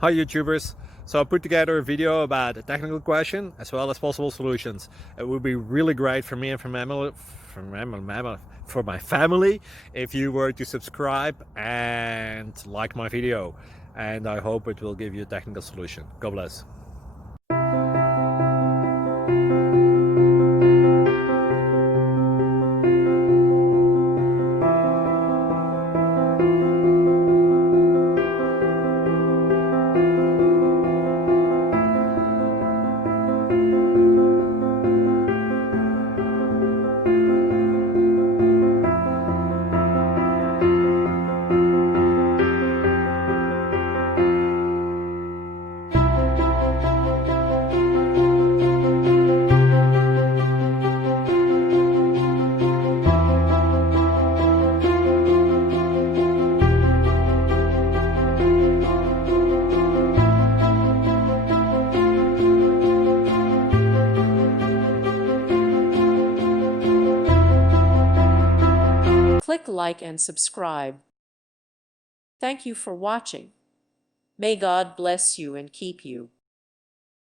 Hi YouTubers! So I put together a video about a technical question as well as possible solutions. It would be really great for me and for my family if you were to subscribe and like my video, and I hope it will give you a technical solution. God bless. Click like and subscribe. Thank you for watching. May God bless you and keep you.